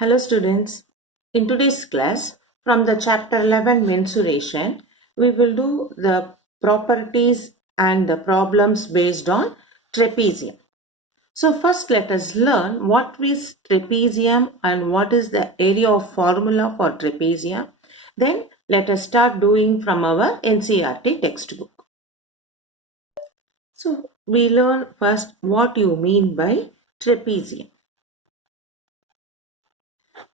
Hello students, in today's class from the chapter 11 mensuration, we will do the properties and the problems based on trapezium. So first let us learn what is trapezium and what is the area of formula for trapezium. Then let us start doing from our NCERT textbook. So we learn first what you mean by trapezium.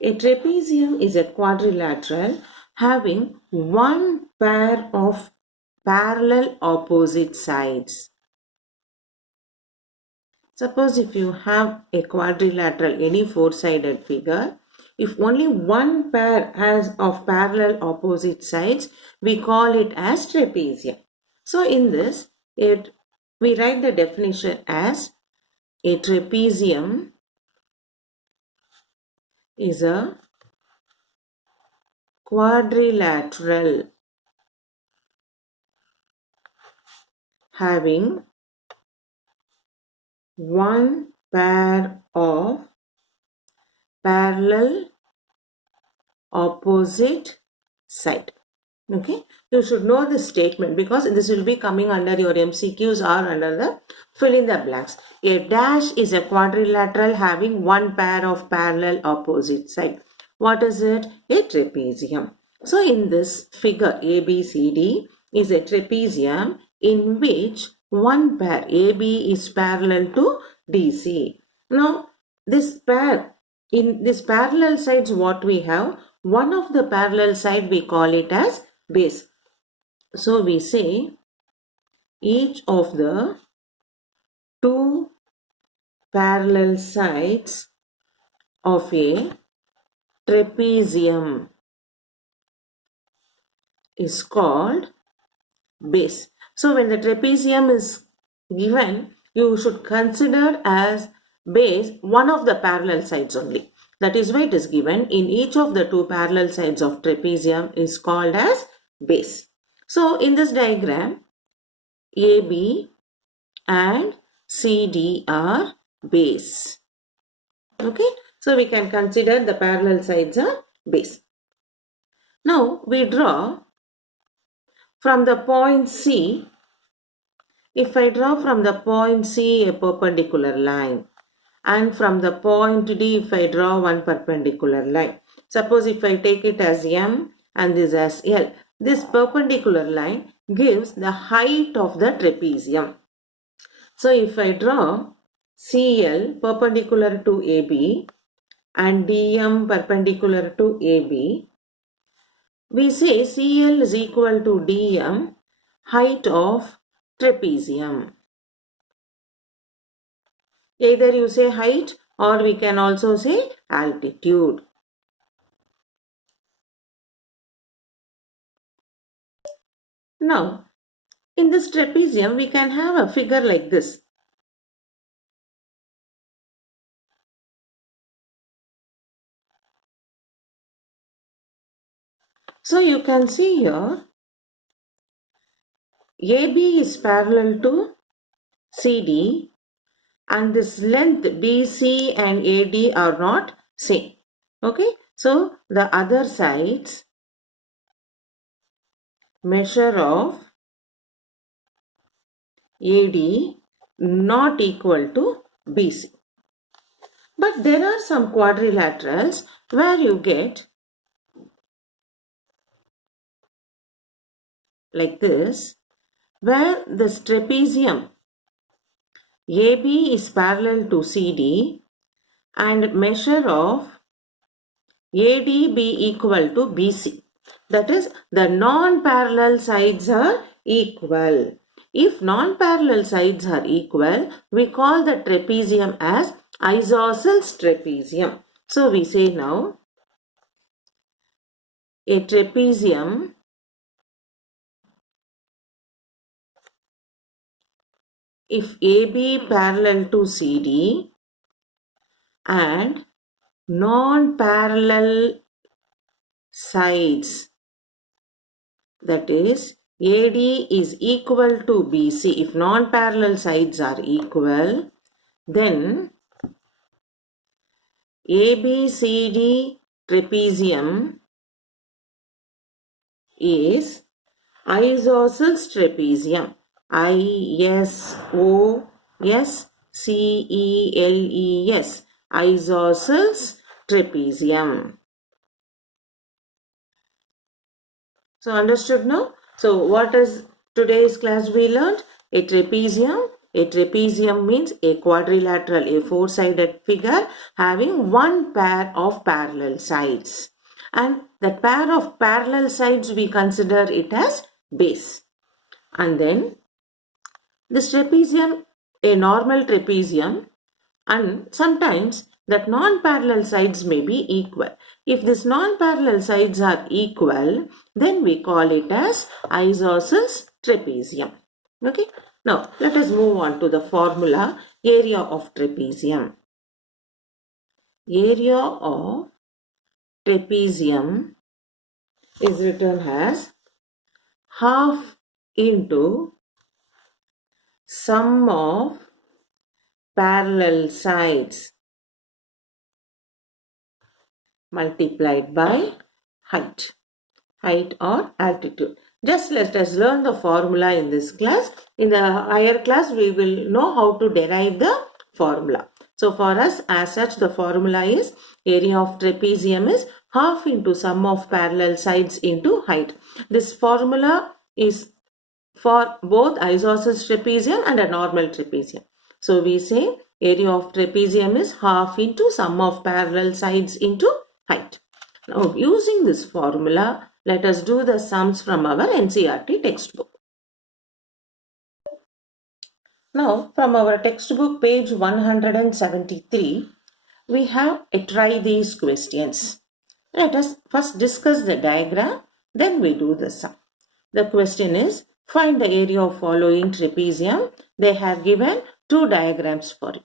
A trapezium is a quadrilateral having one pair of parallel opposite sides. Suppose if you have a quadrilateral, any four-sided figure, if only one pair has of parallel opposite sides, we call it as trapezium. So in this, we write the definition as a trapezium is a quadrilateral having one pair of parallel opposite side. Okay, you should know this statement because this will be coming under your MCQs or under the fill in the blanks. A dash is a quadrilateral having one pair of parallel opposite side. What is it? A trapezium. So in this figure ABCD is a trapezium in which one pair AB is parallel to DC. Now this pair, in this parallel sides what we have, one of the parallel side we call it as base. So we say each of the two parallel sides of a trapezium is called base. So when the trapezium is given, you should consider as base one of the parallel sides only. That is why it is given in each of the two parallel sides of trapezium is called as base. So in this diagram, AB and CD are base. Okay, so we can consider the parallel sides are base. Now we draw from the point C. If I draw from the point C a perpendicular line, and from the point D if I draw one perpendicular line. Suppose if I take it as M and this as L, this perpendicular line gives the height of the trapezium. So if I draw CL perpendicular to AB and DM perpendicular to AB, we say CL is equal to DM, height of trapezium. Either you say height or we can also say altitude. Now, in this trapezium, we can have a figure like this. So you can see here, AB is parallel to CD and this length BC and AD are not same. Okay, so the other sides measure of AD not equal to BC. But there are some quadrilaterals where you get like this, where this trapezium AB is parallel to CD and measure of AD be equal to BC. That is, the non-parallel sides are equal. If non-parallel sides are equal, we call the trapezium as isosceles trapezium. So we say now, a trapezium if AB parallel to CD and non-parallel sides, that is AD is equal to BC. If non-parallel sides are equal, then ABCD trapezium is isosceles trapezium. ISOSCELES. Isosceles trapezium. So understood now? So what is today's class we learned? A trapezium. A trapezium means a quadrilateral, a four-sided figure having one pair of parallel sides. And that pair of parallel sides we consider it as base. And then this trapezium, a normal trapezium, and sometimes that non-parallel sides may be equal. If these non-parallel sides are equal, then we call it as isosceles trapezium. Okay. Now, let us move on to the formula area of trapezium. Area of trapezium is written as half into sum of parallel sides multiplied by height or altitude. Just let us learn the formula in this class. In the higher class, we will know how to derive the formula. So for us, as such, the formula is area of trapezium is half into sum of parallel sides into height. This formula is for both isosceles trapezium and a normal trapezium. So we say area of trapezium is half into sum of parallel sides into height. Now using this formula, let us do the sums from our NCERT textbook. Now from our textbook page 173, we have a try these questions. Let us first discuss the diagram, then we do the sum. The question is, find the area of following trapezium. They have given two diagrams for it.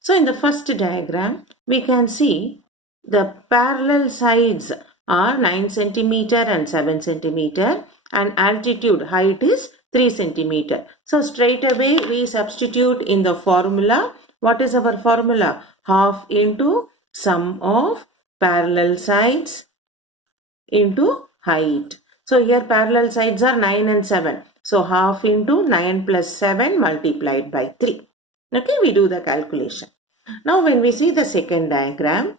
So in the first diagram, we can see the parallel sides are 9 centimeter and 7 centimeter and altitude height is 3 centimeter. So straight away we substitute in the formula. What is our formula? Half into sum of parallel sides into height. So here parallel sides are 9 and 7. So half into 9 plus 7 multiplied by 3. Okay, we do the calculation. Now when we see the second diagram,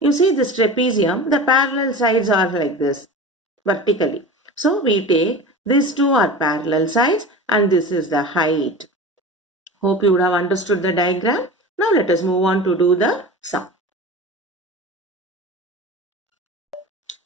you see this trapezium, the parallel sides are like this, vertically. So we take these two are parallel sides and this is the height. Hope you would have understood the diagram. Now let us move on to do the sum.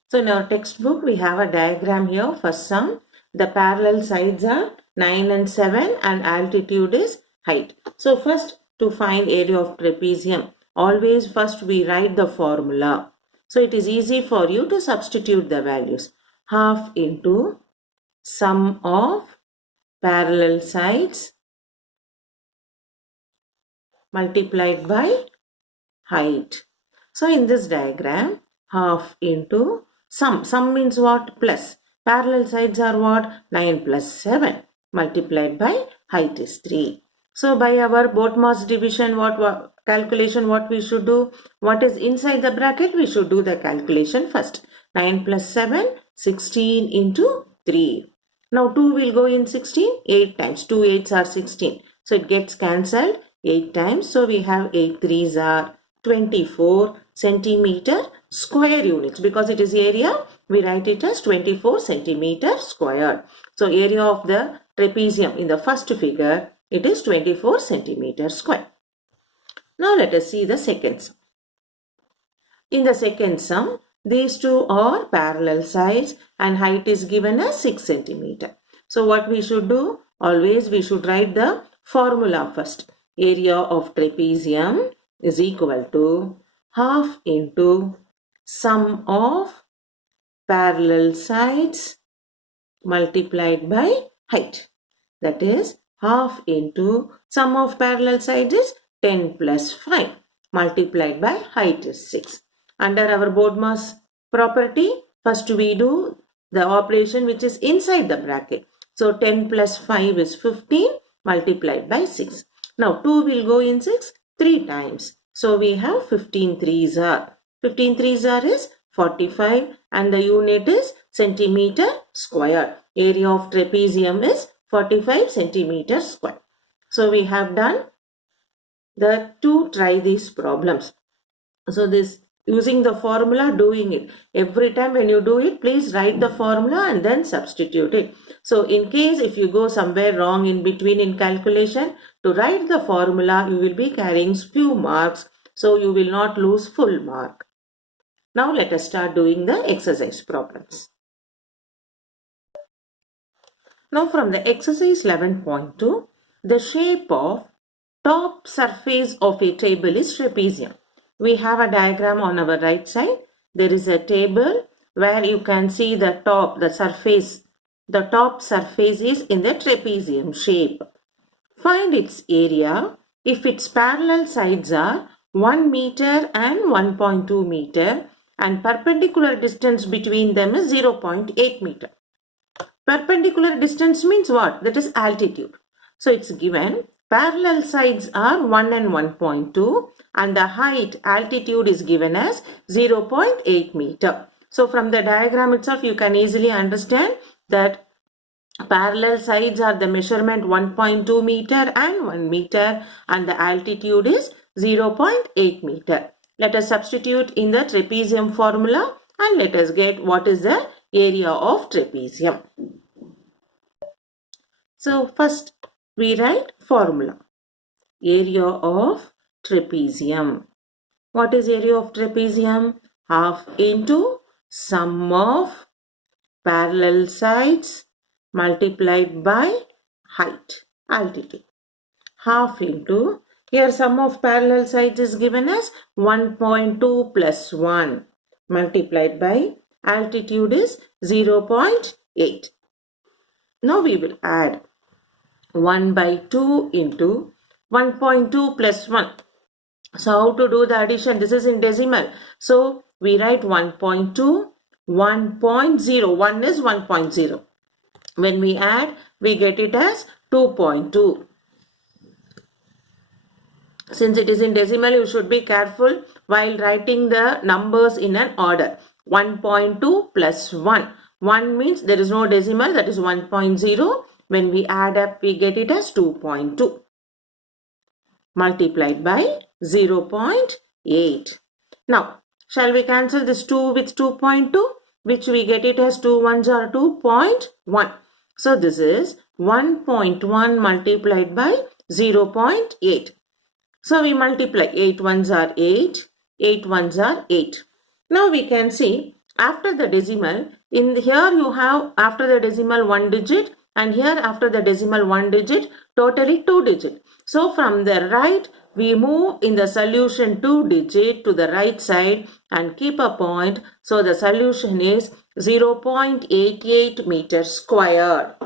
So in our textbook, we have a diagram here for sum. The parallel sides are 9 and 7 and altitude is height. So first to find area of trapezium, always first we write the formula. So it is easy for you to substitute the values. Half into sum of parallel sides multiplied by height. So in this diagram, half into sum. Sum means what? Plus. Parallel sides are what? 9 plus 7 multiplied by height is 3. So by our BODMAS division, what calculation what we should do? What is inside the bracket? We should do the calculation first. 9 plus 7, 16 into 3. Now 2 will go in 16, 8 times. 2 8s are 16. So it gets cancelled 8 times. So we have 8 3s are 24 centimeter square units. Because it is area, we write it as 24 centimeter squared. So area of the trapezium in the first figure, it is 24 centimeter square. Now let us see the second sum. In the second sum, these two are parallel sides and height is given as 6 centimeter. So what we should do? Always we should write the formula first. Area of trapezium is equal to half into sum of parallel sides multiplied by height. That is half into sum of parallel sides is 10 plus 5 multiplied by height is 6. Under our BODMAS property, first we do the operation which is inside the bracket. So 10 plus 5 is 15 multiplied by 6. Now 2 will go in 6 3 times. So we have 15 threes are. 15 threes are is 45 and the unit is centimeter square. Area of trapezium is 45 centimeters square. So we have done to try these problems. So this using the formula, doing it. Every time when you do it, please write the formula and then substitute it. So in case if you go somewhere wrong in between in calculation, to write the formula, you will be carrying few marks. So you will not lose full mark. Now let us start doing the exercise problems. Now from the exercise 11.2, the shape of top surface of a table is trapezium. We have a diagram on our right side. There is a table where you can see the top, the surface. The top surface is in the trapezium shape. Find its area if its parallel sides are 1 meter and 1.2 meter and perpendicular distance between them is 0.8 meter. Perpendicular distance means what? That is altitude. So it's given parallel sides are 1 and 1.2 and the height altitude is given as 0.8 meter. So from the diagram itself you can easily understand that parallel sides are the measurement 1.2 meter and 1 meter and the altitude is 0.8 meter. Let us substitute in the trapezium formula and let us get what is the area of trapezium. So first we write formula. Area of trapezium. What is area of trapezium? Half into sum of parallel sides multiplied by height, altitude. Half into, here sum of parallel sides is given as 1.2 plus 1 multiplied by altitude is 0.8. Now we will add 1 by 2 into 1.2 plus 1. So how to do the addition? This is in decimal. So we write 1.2, 1.0. 1 is 1.0. When we add, we get it as 2.2. Since it is in decimal, you should be careful while writing the numbers in an order. 1.2 plus 1. 1 means there is no decimal, that is 1.0. When we add up, we get it as 2.2 multiplied by 0.8. Now, shall we cancel this 2 with 2.2, which we get it as 2 ones are 2.1. So this is 1.1 multiplied by 0.8. So we multiply 8 ones are 8, 8 ones are 8. Now we can see after the decimal, in here you have after the decimal 1 digit and here after the decimal 1 digit, totally 2 digit. So from the right, we move in the solution 2 digit to the right side and keep a point. So the solution is 0.88 meters square.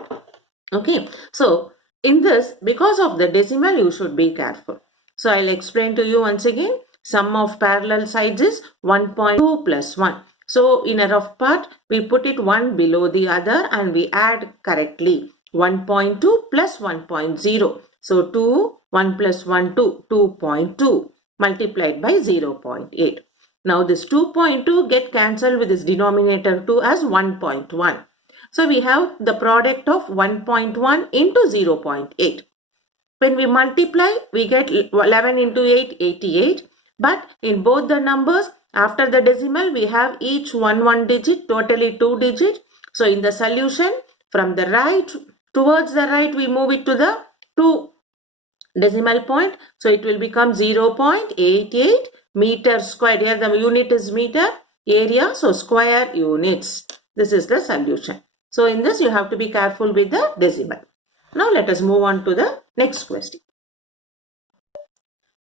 Okay. So in this, because of the decimal, you should be careful. So I'll explain to you once again. Sum of parallel sides is 1.2 plus 1. So in a rough part, we put it one below the other and we add correctly. 1.2 plus 1.0. So 2, 1 plus 1, 2, 2.2 multiplied by 0.8. Now this 2.2 get cancelled with this denominator 2 as 1.1. So we have the product of 1.1 into 0.8. When we multiply, we get 11 into 8, 88. But in both the numbers, after the decimal, we have each one digit, totally 2 digit. So in the solution, from the right towards the right, we move it to the 2 decimal point. So it will become 0.88 meter squared. Here the unit is meter, area, so square units. This is the solution. So in this, you have to be careful with the decimal. Now let us move on to the next question.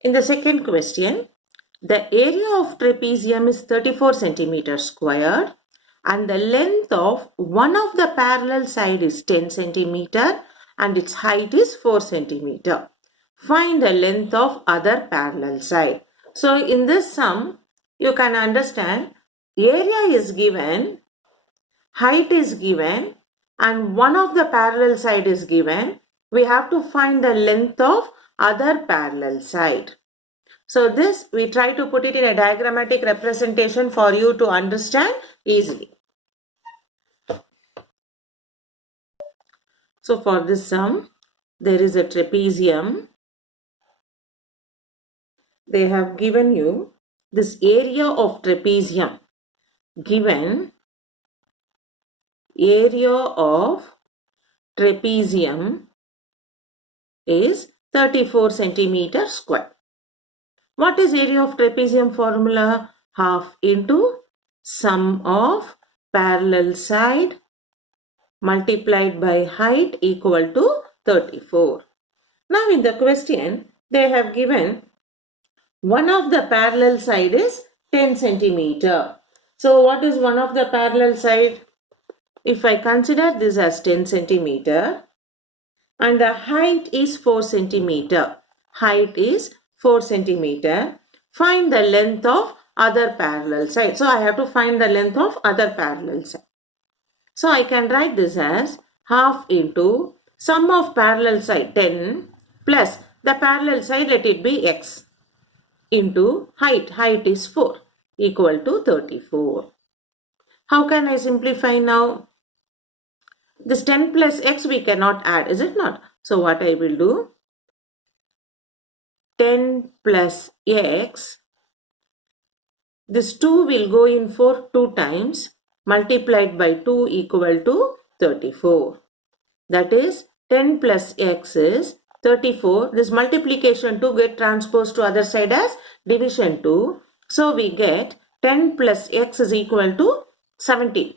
In the second question, the area of trapezium is 34 centimeters squared and the length of one of the parallel side is 10 centimeter and its height is 4 centimeter. Find the length of other parallel side. So in this sum, you can understand area is given, height is given and one of the parallel side is given. We have to find the length of other parallel side. So this we try to put it in a diagrammatic representation for you to understand easily. So for this sum, there is a trapezium. They have given you this area of trapezium. Given area of trapezium is 34 centimeter square. What is area of trapezium formula? Half into sum of parallel side multiplied by height equal to 34. Now in the question, they have given one of the parallel side is 10 centimeter. So what is one of the parallel side? If I consider this as 10 centimeter and the height is 4 centimeter. Height is 4 centimeter. Find the length of other parallel side. So I have to find the length of other parallel side. So I can write this as half into sum of parallel side 10 plus the parallel side, let it be x, into height. Height is 4 equal to 34. How can I simplify now? This 10 plus x we cannot add, is it not? So what I will do? 10 plus x. This 2 will go in for 2 times. Multiplied by 2 equal to 34. That is 10 plus x is 34. This multiplication 2 get transposed to other side as division 2. So we get 10 plus x is equal to 17.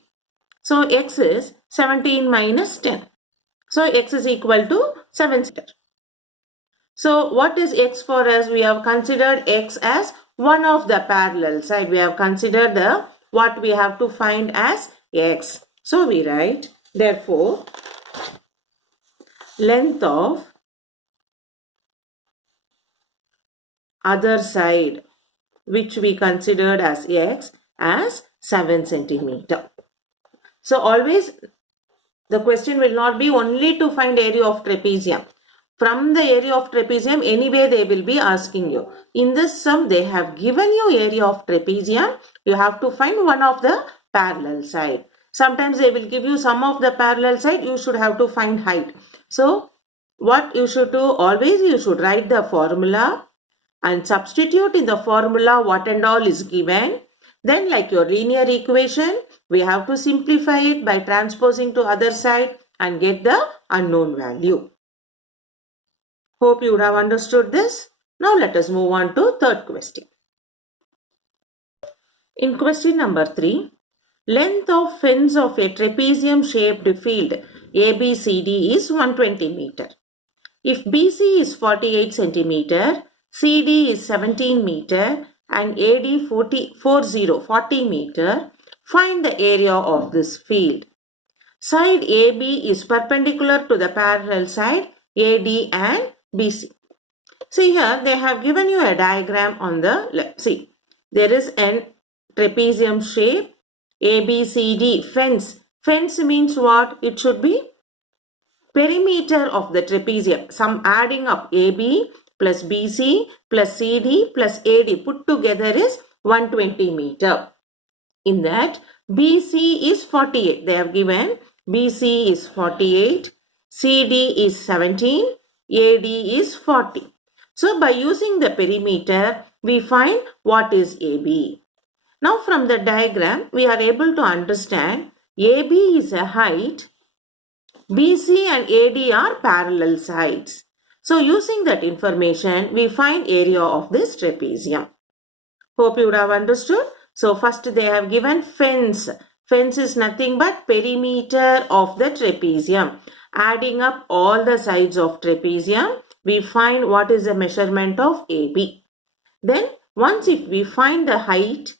So x is 17 minus 10. So x is equal to 7. So what is x for us? We have considered x as one of the parallel side. We have considered the what we have to find as x. So we write, therefore, length of other side which we considered as x as 7 centimeter. So always the question will not be only to find area of trapezium. From the area of trapezium, anyway they will be asking you. In this sum, they have given you area of trapezium. You have to find one of the parallel side. Sometimes they will give you sum of the parallel side. You should have to find height. So what you should do? Always you should write the formula and substitute in the formula what and all is given. Then like your linear equation, we have to simplify it by transposing to other side and get the unknown value. Hope you would have understood this. Now let us move on to third question. In question number 3, length of fence of a trapezium shaped field ABCD is 120 meter. If BC is 48 centimeter, CD is 17 meter and AD 40 meter, find the area of this field. Side AB is perpendicular to the parallel side AD and BC. See here, they have given you a diagram on the left. See, there is an trapezium shape, ABCD, fence. Fence means what? It should be perimeter of the trapezium. Some adding up AB plus BC plus CD plus AD put together is 120 meter. In that, BC is 48. They have given BC is 48, CD is 17, AD is 40. So by using the perimeter, we find what is AB. Now from the diagram, we are able to understand AB is a height, BC and AD are parallel sides. So using that information, we find area of this trapezium. Hope you would have understood. So first they have given fence. Fence is nothing but perimeter of the trapezium. Adding up all the sides of trapezium, we find what is the measurement of AB. Then once if we find the height,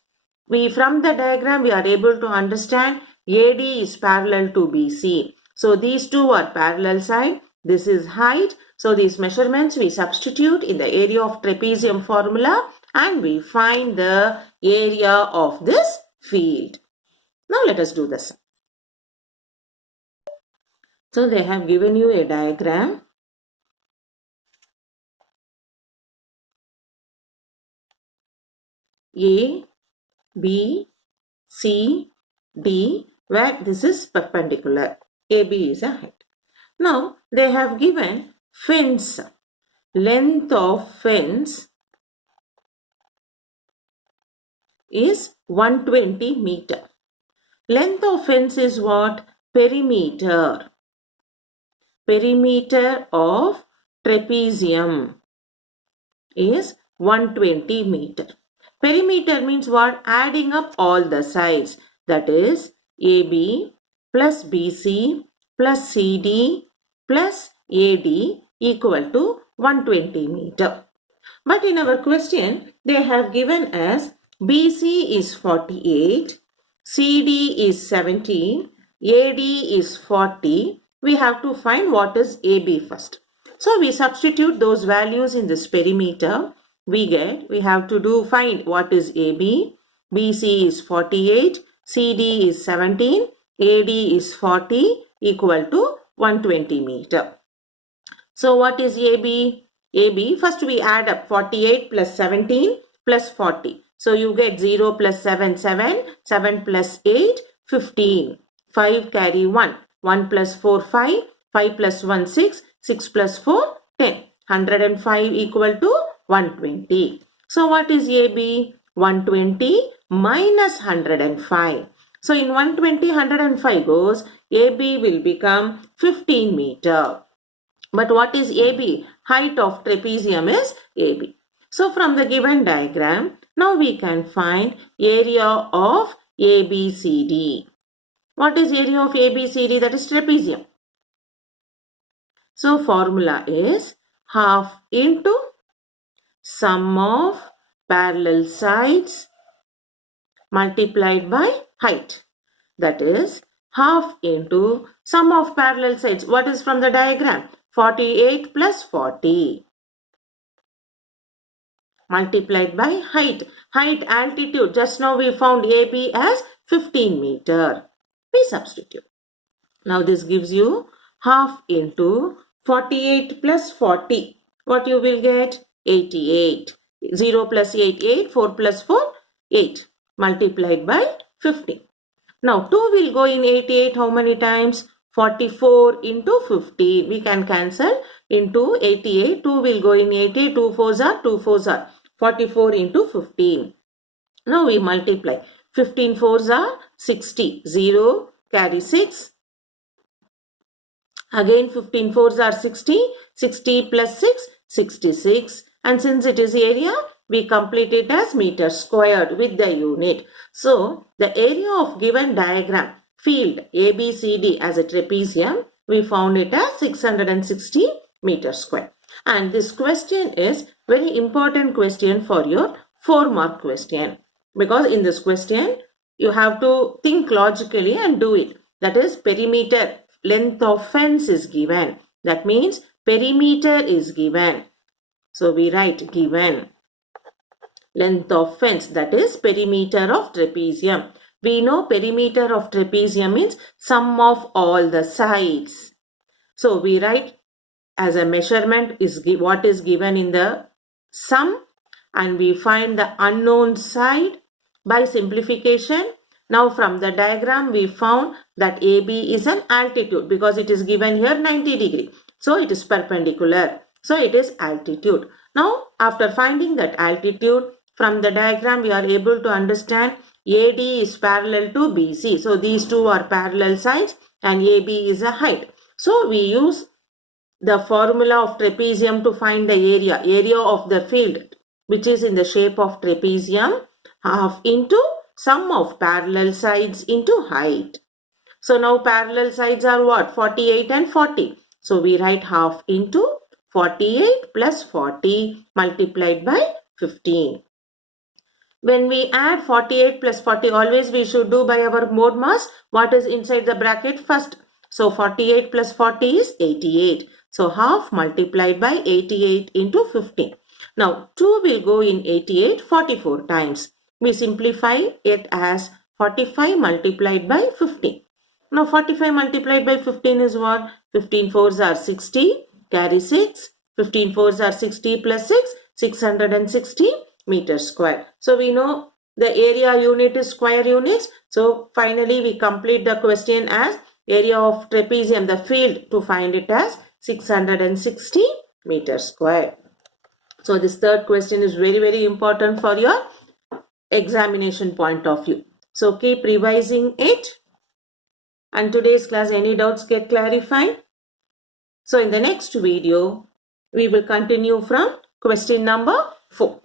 from the diagram we are able to understand AD is parallel to BC. So these two are parallel side. This is height. So these measurements we substitute in the area of trapezium formula and we find the area of this field. Now let us do this. So they have given you a diagram. A, B, C, D, where this is perpendicular. AB is a height. Now they have given fence. Length of fence is 120 meter. Length of fence is what? Perimeter. Perimeter of trapezium is 120 meter. Perimeter means what? Adding up all the sides. That is AB plus BC plus CD plus AD equal to 120 meter. But in our question, they have given as BC is 48, CD is 17, AD is 40. We have to find what is AB first. So we substitute those values in this perimeter. We have to find what is AB. BC is 48, CD is 17, AD is 40 equal to 120 meter. So what is AB? AB, first we add up 48 plus 17 plus 40. So you get 0 plus 7, 7, 7 plus 8, 15. 5 carry 1. 1 plus 4, 5. 5 plus 1, 6. 6 plus 4, 10. 105 equal to 120. So what is AB? 120 minus 105. So in 120, 105 goes, AB will become 15 meter. But what is AB? Height of trapezium is AB. So from the given diagram, now we can find area of ABCD. What is area of ABCD? That is trapezium. So formula is half into sum of parallel sides multiplied by height. That is half into sum of parallel sides. What is from the diagram? 48 plus 40 multiplied by height. Height, altitude. Just now we found AB as 15 meter. We substitute. Now this gives you half into 48 plus 40. What you will get? 88. 0 plus 8, 8. 4 plus 4, 8. Multiplied by 15. Now 2 will go in 88 how many times? 44 into 15. We can cancel into 88. 2 will go in 88. 2 4s are 2 4s are 44 into 15. Now we multiply. 15 4s are 60. 0 carry 6. Again 15 4s are 60. 60 plus 6, 66. And since it is area, we complete it as meter squared with the unit. So the area of given diagram field ABCD as a trapezium, we found it as 660 meter square. And this question is very important question for your 4-mark question. Because in this question, you have to think logically and do it. That is perimeter, length of fence is given. That means perimeter is given. So we write given. Length of fence, that is perimeter of trapezium. We know perimeter of trapezium means sum of all the sides. So we write as a measurement is what is given in the sum, and we find the unknown side by simplification. Now from the diagram we found that AB is an altitude because it is given here 90 degree. So it is perpendicular. So it is altitude. Now after finding that altitude, from the diagram we are able to understand AD is parallel to BC. So these two are parallel sides and AB is a height. So we use the formula of trapezium to find the area of the field which is in the shape of trapezium, half into sum of parallel sides into height. So now parallel sides are what? 48 and 40. So we write half into 48 plus 40 multiplied by 15. When we add 48 plus 40, always we should do by our mode mass. What is inside the bracket first? So 48 plus 40 is 88. So half multiplied by 88 into 15. Now 2 will go in 88 44 times. We simplify it as 45 multiplied by 15. Now 45 multiplied by 15 is what? 15 4s are 60. Carry 6. 15 4s are 60 plus 6. 660. meters square. So we know the area unit is square units. So finally we complete the question as area of trapezium, the field, to find it as 660 meters square. So this third question is very, very important for your examination point of view. So keep revising it. And today's class, any doubts get clarified? So in the next video, we will continue from question number 4.